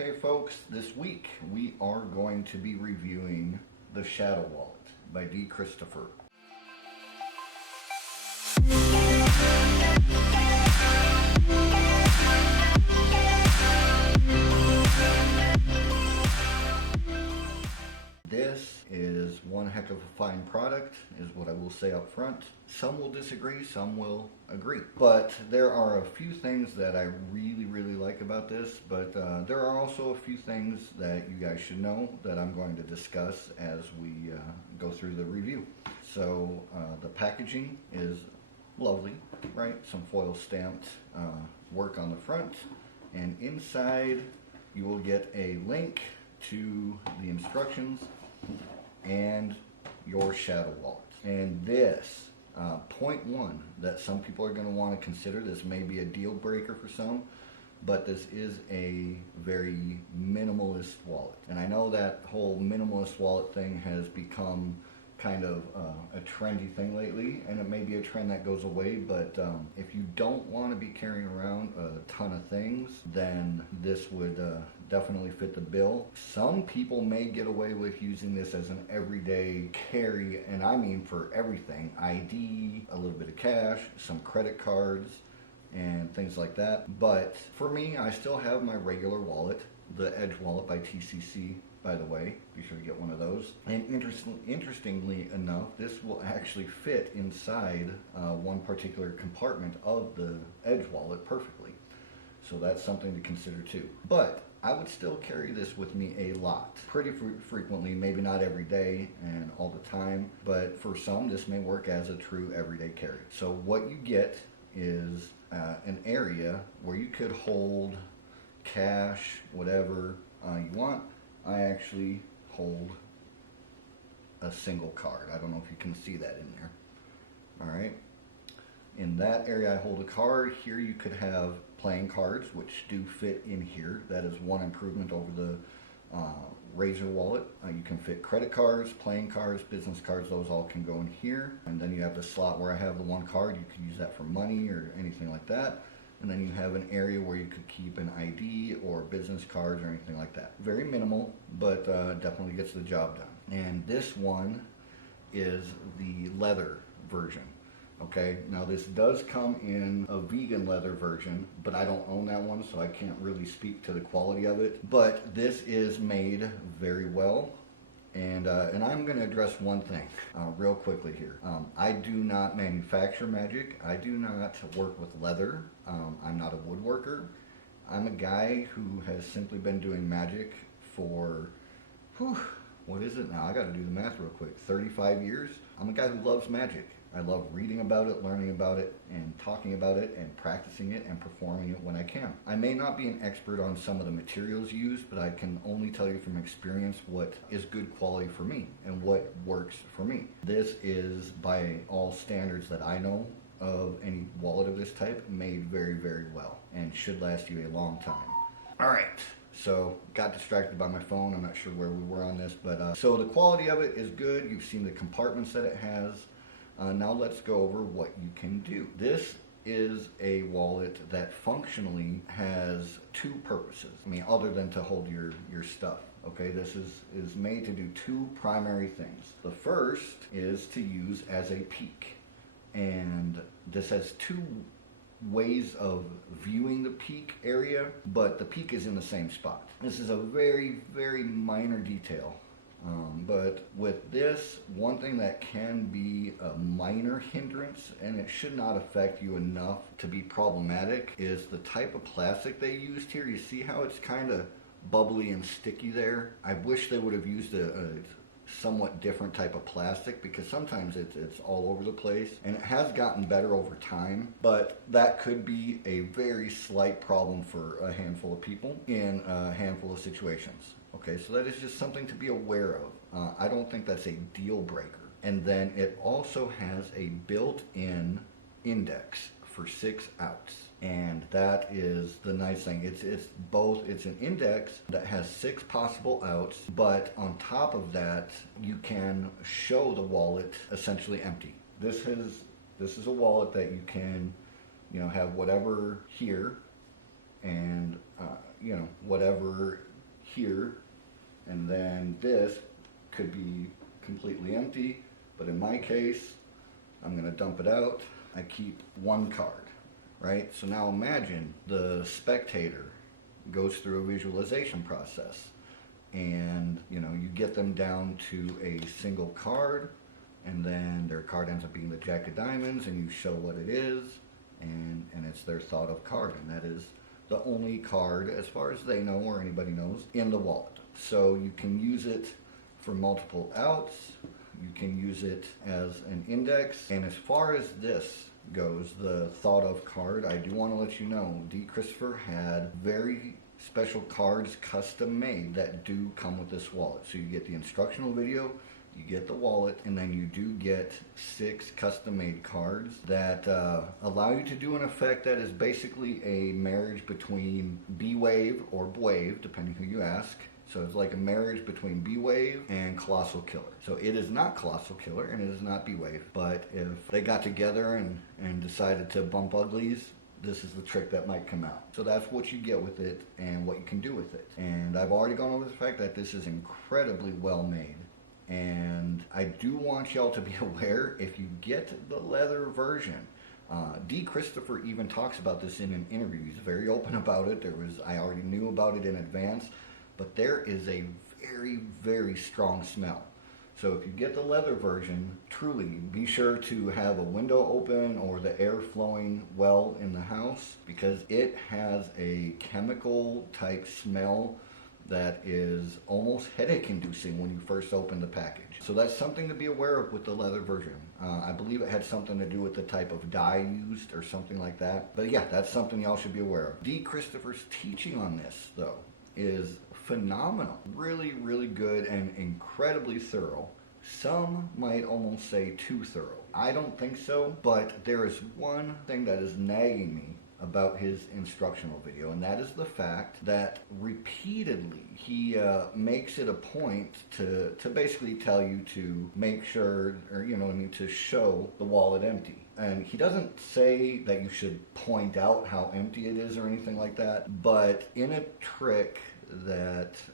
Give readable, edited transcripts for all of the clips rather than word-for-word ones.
Okay folks, this week we are going to be reviewing The Shadow Wallet by Dee Christopher. This is one heck of a fine product, is what I will say up front. Some will disagree, some will agree. But there are a few things that I really like about this, but there are also a few things that you guys should know that I'm going to discuss as we go through the review. So the packaging is lovely, right? Some foil stamped work on the front, and inside you will get a link to the instructions and your shadow wallet. And this point one that some people are going to want to consider, this may be a deal breaker for some, but this is a very minimalist wallet. And I know that whole minimalist wallet thing has become kind of a trendy thing lately, and it may be a trend that goes away, but if you don't want to be carrying around a ton of things, then this would definitely fit the bill. Some people may get away with using this as an everyday carry, and I mean for everything: ID, a little bit of cash, some credit cards, and things like that. But for me, I still have my regular wallet, the Edge wallet by TCC. By the way, be sure to get one of those. And interestingly enough, this will actually fit inside one particular compartment of the Edge wallet perfectly. So that's something to consider too. But I would still carry this with me a lot, pretty frequently, maybe not every day and all the time, but for some this may work as a true everyday carry. So what you get is an area where you could hold cash, whatever you want. I actually hold a single card. I don't know if you can see that in there. All right. In that area I hold a card. Here you could have playing cards, which do fit in here. That is one improvement over the Razor wallet. You can fit credit cards, playing cards, business cards. Those all can go in here. And then you have the slot where I have the one card. You could use that for money or anything like that. And then you have an area where you could keep an ID or business cards or anything like that. Very minimal, but definitely gets the job done. And this one is the leather version. Okay, now this does come in a vegan leather version, but I don't own that one, so I can't really speak to the quality of it. But this is made very well. And I'm going to address one thing real quickly here. I do not manufacture magic. I do not work with leather. I'm not a woodworker. I'm a guy who has simply been doing magic for, what is it now? I got to do the math real quick. 35 years. I'm a guy who loves magic. I love reading about it, learning about it, and talking about it, and practicing it, and performing it when I can. I may not be an expert on some of the materials used, but I can only tell you from experience what is good quality for me, and what works for me. This is, by all standards that I know of any wallet of this type, made very well, and should last you a long time. Alright. So, got distracted by my phone. I'm not sure where we were on this, but so the quality of it is good. You've seen the compartments that it has. Now let's go over what you can do. This is a wallet that functionally has two purposes. I mean, other than to hold your stuff. Okay, this is made to do two primary things. The first is to use as a peek. And this has two ways of viewing the peak area, but the peak is in the same spot. This is a very minor detail. But with this, one thing that can be a minor hindrance, and it should not affect you enough to be problematic, is the type of plastic they used here. You see how it's kind of bubbly and sticky there? I wish they would have used a somewhat different type of plastic, because sometimes it's all over the place, and it has gotten better over time, but that could be a very slight problem for a handful of people in a handful of situations. Okay, so that is just something to be aware of. I don't think that's a deal breaker. And then it also has a built-in index for 6 outs. And that is the nice thing. It's an index that has 6 possible outs, but on top of that, you can show the wallet essentially empty. This is a wallet that you can, have whatever here, and whatever here, and then this could be completely empty, but in my case, I'm going to dump it out. I keep one card, right? So now imagine the spectator goes through a visualization process, and you get them down to a single card, and then their card ends up being the Jack of Diamonds, and you show what it is, and it's their thought of card, and that is the only card, as far as they know or anybody knows, in the wallet. So you can use it for multiple outs, you can use it as an index, and as far as this goes, the thought of card, I do want to let you know, Dee Christopher had very special cards custom made that do come with this wallet. So you get the instructional video, you get the wallet, and then you do get 6 custom made cards that allow you to do an effect that is basically a marriage between B-Wave or B-Wave, depending who you ask. So it's like a marriage between B-Wave and Colossal Killer. So it is not Colossal Killer and it is not B-Wave, but if they got together and decided to bump uglies, this is the trick that might come out. So that's what you get with it and what you can do with it. And I've already gone over the fact that this is incredibly well made. And I do want y'all to be aware, if you get the leather version, Dee Christopher even talks about this in an interview. He's very open about it. I already knew about it in advance, but there is a very, very strong smell. So if you get the leather version, truly be sure to have a window open or the air flowing well in the house, because it has a chemical type smell that is almost headache inducing when you first open the package. So that's something to be aware of with the leather version. I believe it had something to do with the type of dye used or something like that. But yeah, that's something y'all should be aware of. Dee Christopher's teaching on this though is phenomenal. Really, really good and incredibly thorough. Some might almost say too thorough. I don't think so, but there is one thing that is nagging me about his instructional video, and that is the fact that repeatedly he makes it a point to basically tell you to make sure, or to show the wallet empty. And he doesn't say that you should point out how empty it is or anything like that, but in a trick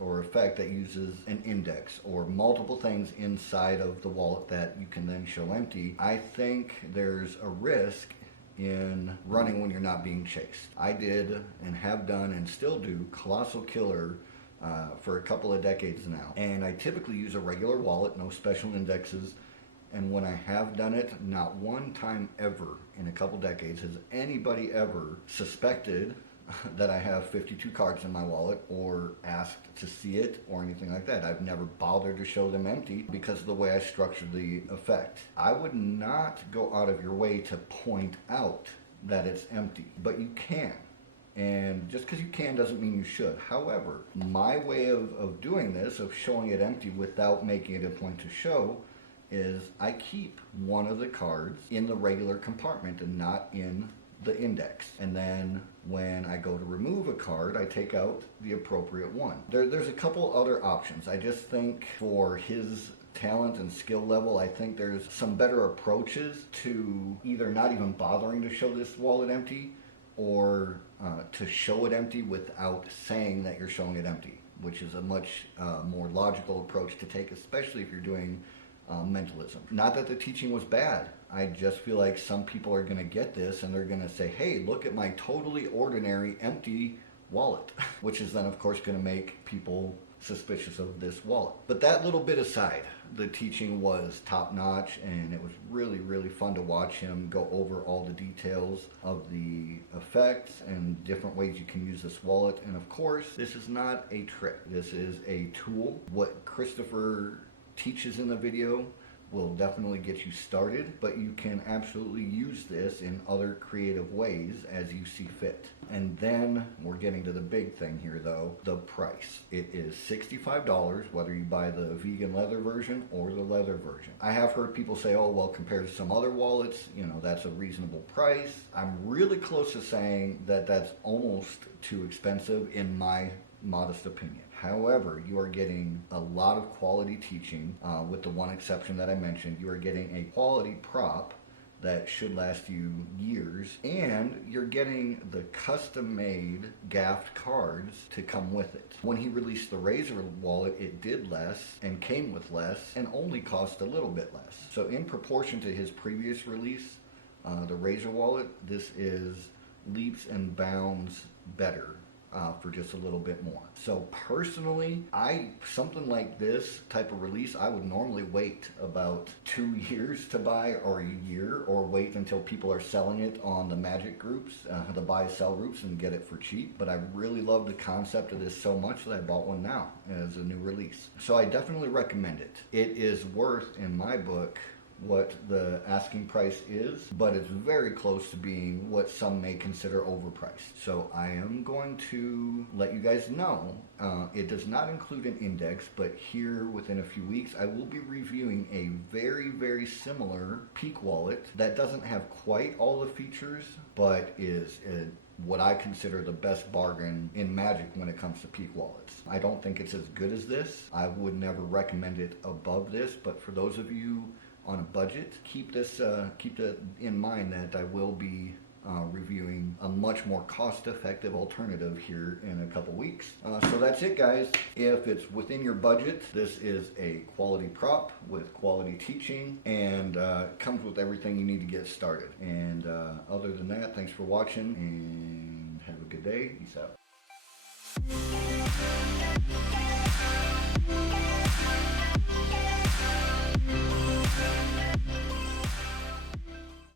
or effect that uses an index or multiple things inside of the wallet that you can then show empty, I think there's a risk in running when you're not being chased. I did and have done and still do Colossal Killer for a couple of decades now, and I typically use a regular wallet, no special indexes. And when I have done it, not one time ever in a couple decades has anybody ever suspected that I have 52 cards in my wallet or asked to see it or anything like that. I've never bothered to show them empty because of the way I structured the effect. I would not go out of your way to point out that it's empty, but you can. And just because you can doesn't mean you should. However, my way of doing this, of showing it empty without making it a point to show, is I keep one of the cards in the regular compartment and not in the index. And then when I go to remove a card, I take out the appropriate one. There's a couple other options. I just think for his talent and skill level, I think there's some better approaches to either not even bothering to show this wallet empty, or to show it empty without saying that you're showing it empty, which is a much more logical approach to take, especially if you're doing mentalism. Not that the teaching was bad. I just feel like some people are going to get this and they're going to say, hey, look at my totally ordinary empty wallet, which is then of course going to make people suspicious of this wallet. But that little bit aside, the teaching was top notch, and it was really, really fun to watch him go over all the details of the effects and different ways you can use this wallet. And of course, this is not a trick. This is a tool. What Christopher teaches in the video will definitely get you started, but you can absolutely use this in other creative ways as you see fit. And then we're getting to the big thing here though, the price. It is $65 whether you buy the vegan leather version or the leather version. I have heard people say, oh well, compared to some other wallets, that's a reasonable price. I'm really close to saying that that's almost too expensive in my modest opinion. However, you are getting a lot of quality teaching, with the one exception that I mentioned. You are getting a quality prop that should last you years, and you're getting the custom-made gaffed cards to come with it. When he released the Razor wallet, it did less and came with less and only cost a little bit less. So in proportion to his previous release, the Razor wallet, this is leaps and bounds better. For just a little bit more. So personally, something like this type of release, I would normally wait about 2 years to buy, or a year, or wait until people are selling it on the Magic groups, the buy-sell groups, and get it for cheap. But I really love the concept of this so much that I bought one now as a new release. So I definitely recommend it. It is worth, in my book, what the asking price is, but it's very close to being what some may consider overpriced. So I am going to let you guys know, it does not include an index, but here within a few weeks I will be reviewing a very, very similar Peak wallet that doesn't have quite all the features, but is what I consider the best bargain in Magic when it comes to Peak wallets. I don't think it's as good as this. I would never recommend it above this, but for those of you on a budget, keep that in mind, that I will be reviewing a much more cost-effective alternative here in a couple weeks. So that's it, guys. If it's within your budget, this is a quality prop with quality teaching, and comes with everything you need to get started. And other than that, thanks for watching, and have a good day. Peace out.